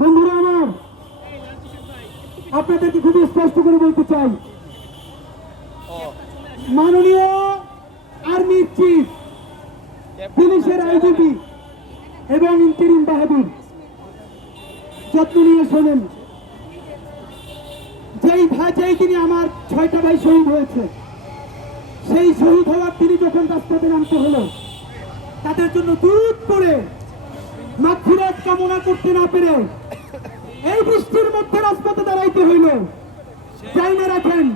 বন্ধুরা আমার, আপনাদেরকে খুবই স্পষ্ট করে বলতে চাই, মাননীয় আর্মির চিফ, পুলিশের আইজিপি এবং ইন্টারিম বাহাদুর, যত্ন নিয়ে শোনেন। যেই তিনি আমার 6টা ভাই শহীদ হয়েছে, সেই শহীদ হওয়ার তিনি যখন রাস্তাতে নামতে হলো, তাদের জন্য দুধ করে মাগফিরাত কামনা করতে না পেরে এই বৃষ্টির মধ্যে রাজপথে দাঁড়াইতে হইল। জানিয়ে রাখেন,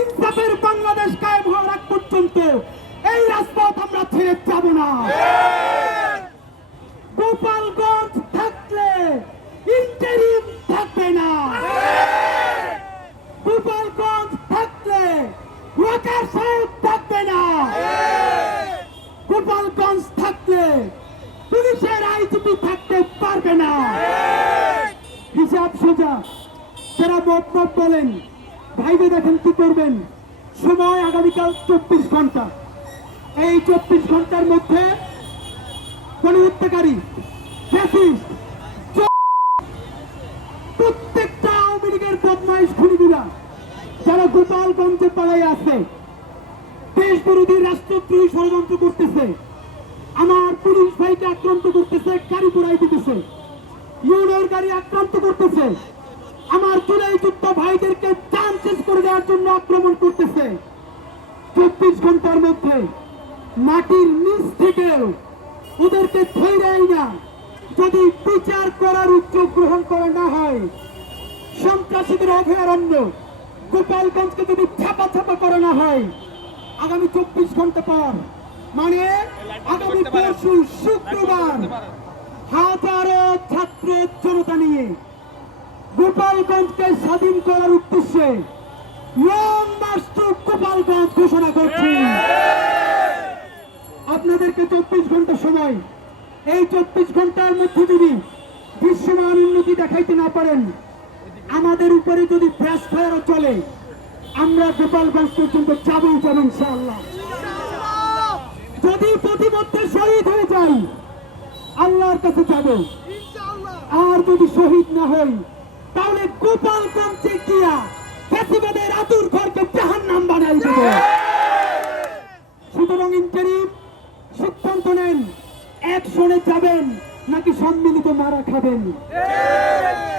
ইনসাফের বাংলাদেশ কায়েম হওয়ার আগ পর্যন্ত এই রাজপথ আমরা ছেড়ে যাব না। গোপালগঞ্জ থাকলে ইন্টারিম থাকবে না, গোপালগঞ্জ থাকলে ওয়াকার সাহেব থাকবে না, গোপালগঞ্জ থাকলে পুলিশের আইজিপি থাকতে পারবে না। হিসাব সোজা, যারা মত বলেন ভাইবে দেখেন কি করবেন। সময় আগামীকাল 24 ঘন্টা। এই 24 ঘন্টার মধ্যে কোন হত্যাকারী, প্রত্যেকটা আওয়ামী লীগের বদমাইশ খুনিগুলা যারা গোপালগঞ্জে পালাই আছে, দেশ বিরোধী রাষ্ট্রদ্রোহী ষড়যন্ত্র করতেছে, আমার পুলিশ ভাইকে আক্রান্ত করতেছে, গাড়ি পোড়াই দিতেছে, ইউনের গাড়ি আক্রান্ত করতেছে, আমার জুলাই যোদ্ধা ভাইদেরকে জান শেষ করে দেওয়ার জন্য আক্রমণ করতেছে। 24 ঘন্টার মধ্যে মাটির নিচ থেকে ওদেরকে ধৈর্য না যদি বিচার করার উদ্যোগ গ্রহণ করা না হয়, সন্ত্রাসীদের অভয়ারণ্য গোপালগঞ্জকে যদি ছাপা করা না হয়, আগামী 24 ঘন্টা পর মানে আগামী পরশু শুক্রবার হাজারো ছাত্র জনতা নিয়ে গোপালগঞ্জকে স্বাধীন করার উদ্দেশ্যে লং মার্চ টু গোপালগঞ্জ ঘোষণা করছি। আপনাদেরকে 24 ঘন্টা সময়, এই 24 ঘন্টার মধ্যে যদি দৃশ্যমান উন্নতি দেখাইতে না পারেন, আমাদের উপরে যদি ব্রাশ ফায়ারও চলে, আমরা গোপালগঞ্জ পর্যন্ত যাবই যাব ইনশাআল্লাহ। যদি প্রতিমধ্যে শহীদ হয়ে যাই, আল্লাহর কাছে যাব। আর যদি শহীদ না হই, তাহলে গোপালগঞ্জে গিয়া ফ্যাসিবাদের আতুর ঘরকে জাহান্নাম বানাই দেব। সুতরাং ইন্টারিম সিদ্ধান্ত নেন, একশনে যাবেন নাকি সম্মিলিত মারা খাবেন।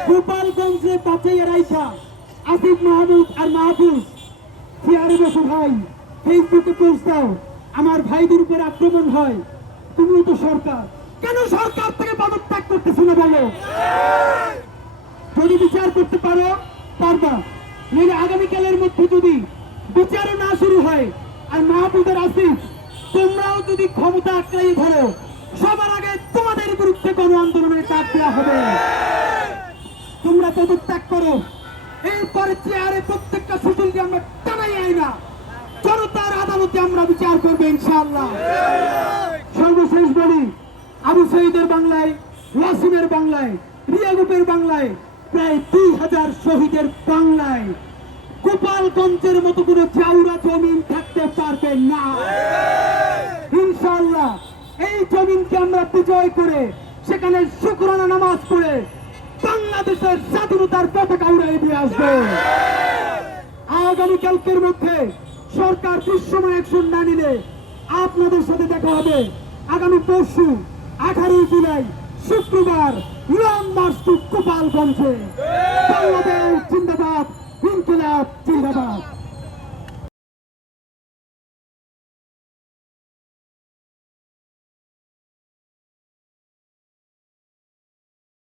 গোপালগঞ্জে বাঁচাইয়া রাইখা আসিফ মাহমুদ আর মাহফুজ চেয়ারে বসে ভাই ফেসবুকে পোস্ট দাও, আমার ভাইদের উপর আক্রমণ হয়, তুমিও তো সরকার, কেন সরকার থেকে পদত্যাগ করতেছো না বলো? যদি বিচার করতে পারো পারবা, নইলে আগামীকালের মধ্যে যদি বিচারও না শুরু হয়, আর মাহবুবের আসিফ তোমরাও যদি ক্ষমতা আঁকড়াই ধরো, সবার আগে তোমাদের বিরুদ্ধে গণ আন্দোলনের ডাক দেওয়া হবে। তোমরা পদত্যাগ করো, এরপরে চেয়ারে প্রত্যেকটা সুযোগকে আমরা টানাই আই না, জনতার আদালতে আমরা বিচার করবো ইনশাআল্লাহ। সর্বশেষ বলি, আবু শহীদের বাংলায়, ওয়াসিমের বাংলায়, রিয়াগুপের বাংলায়, প্রায় 2000 শহীদের বাংলায় গোপালগঞ্জের মতো কোনো চাউরা জমিন থাকতে পারবে না ইনশাআল্লাহ। এই জমিনকে আমরা বিজয় করে সেখানে শুকরানা নামাজ পড়ে বাংলাদেশের স্বাধীনতার পতাকা উড়াই দিয়ে আসবে। আগামীকালকের মধ্যে সরকার দৃশ্যমান অ্যাকশন না নিলে আপনাদের সাথে দেখা হবে আগামী পরশু 18 জুলাই শুক্রবার লং মার্চ টু গোপালগঞ্জে। বাংলাদেশ জিন্দাবাদ।